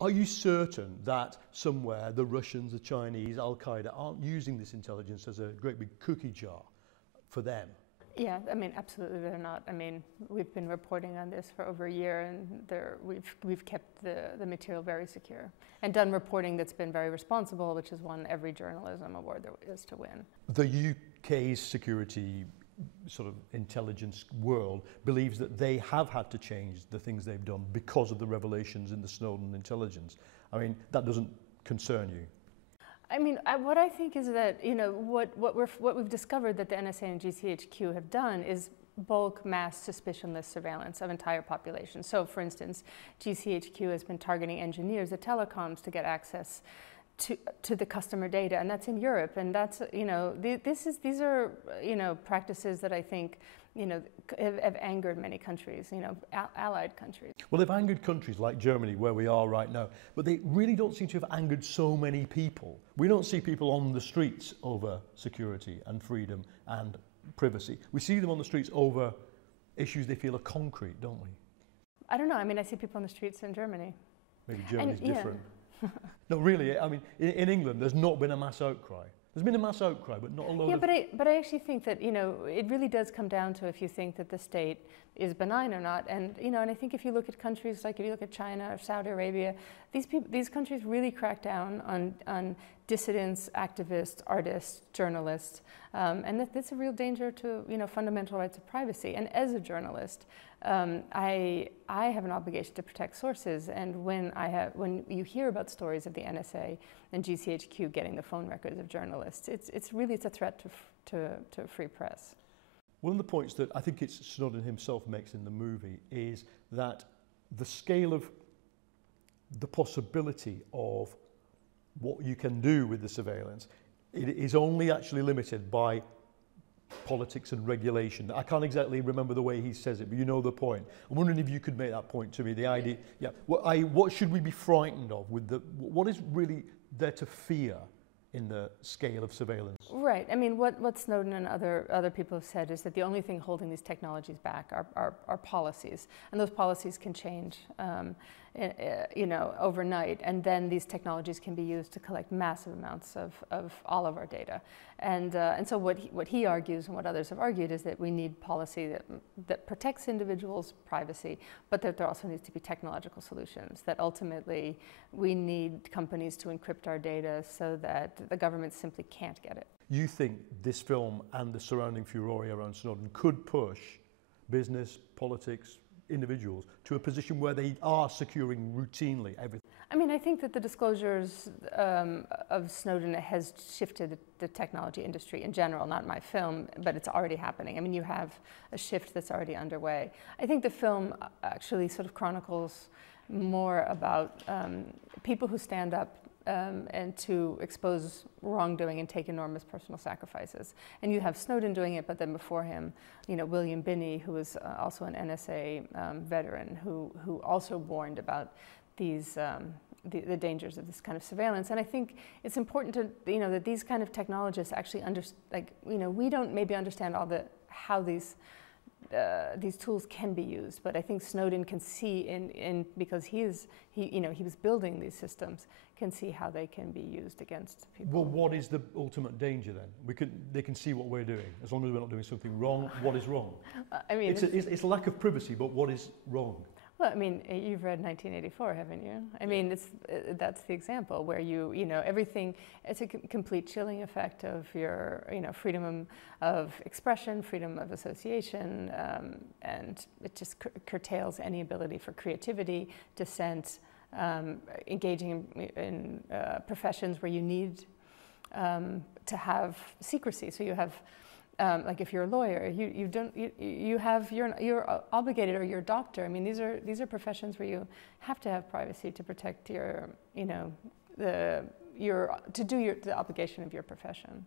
Are you certain that somewhere the Russians, the Chinese, Al-Qaeda aren't using this intelligence as a great big cookie jar for them? Yeah, I mean, absolutely they're not. I mean, we've been reporting on this for over a year, and we've kept the material very secure and done reporting that's been very responsible, which has won every journalism award there is to win. The UK's security sort of intelligence world believes that they have had to change the things they've done because of the revelations in the Snowden intelligence. I mean, that doesn't concern you? I mean, what I think is that, you know, what we've discovered that the NSA and GCHQ have done is bulk mass suspicionless surveillance of entire populations. So, for instance, GCHQ has been targeting engineers at telecoms to get access to the customer data, and that's in Europe, and that's, you know, these are, you know, practices that I think, you know, have angered many countries, you know, allied countries. Well, they've angered countries like Germany, where we are right now, but they really don't seem to have angered so many people. We don't see people on the streets over security and freedom and privacy. We see them on the streets over issues they feel are concrete, don't we? I don't know. I mean, I see people on the streets in Germany. Maybe Germany's different. No, really, I mean, in England, there's not been a mass outcry. There's been a mass outcry, but not a lot of... But I actually think that, you know, it really does come down to if you think that the state is benign or not. And, you know, and I think if you look at countries like, if you look at China or Saudi Arabia, these countries really crack down on dissidents, activists, artists, journalists. And that's a real danger to, you know, fundamental rights of privacy. And as a journalist, I have an obligation to protect sources. And when you hear about stories of the NSA and GCHQ getting the phone records of journalists, it's a threat to free press. One of the points that I think it's Snowden himself makes in the movie is that the scale of the possibility of what you can do with the surveillance, it is only actually limited by politics and regulation. I can't exactly remember the way he says it, but you know the point. I'm wondering if you could make that point to me, the idea, yeah, what should we be frightened of with what is really there to fear in the scale of surveillance? Right. I mean, what Snowden and other people have said is that the only thing holding these technologies back are policies, and those policies can change, you know, overnight, and then these technologies can be used to collect massive amounts of all of our data. And so what he argues and what others have argued is that we need policy that protects individuals' privacy, but that there also needs to be technological solutions, that ultimately we need companies to encrypt our data so that the government simply can't get it. You think this film and the surrounding furore around Snowden could push business, politics, individuals to a position where they are securing routinely everything? I mean, I think that the disclosures of Snowden has shifted the technology industry in general, not my film, but it's already happening. I mean, you have a shift that's already underway. I think the film actually sort of chronicles more about people who stand up and to expose wrongdoing and take enormous personal sacrifices. And you have Snowden doing it, but then before him, you know, William Binney, who was also an NSA veteran, who also warned about these the dangers of this kind of surveillance. And I think it's important to, you know, that these kind of technologists actually we don't maybe understand how these tools can be used, but I think Snowden can see because he was building these systems, can see how they can be used against people. Well, what is the ultimate danger then? They can see what we're doing, as long as we're not doing something wrong. What is wrong? I mean, it's lack of privacy, but what is wrong? Well, I mean, you've read 1984, haven't you? I mean, that's the example where you know, everything, it's a complete chilling effect of your, you know, freedom of expression, freedom of association, and it just curtails any ability for creativity, dissent, engaging in professions where you need to have secrecy. So you have, like if you're a lawyer, you're obligated, or you're a doctor. I mean, these are professions where you have to have privacy to protect your, you know, the obligation of your profession.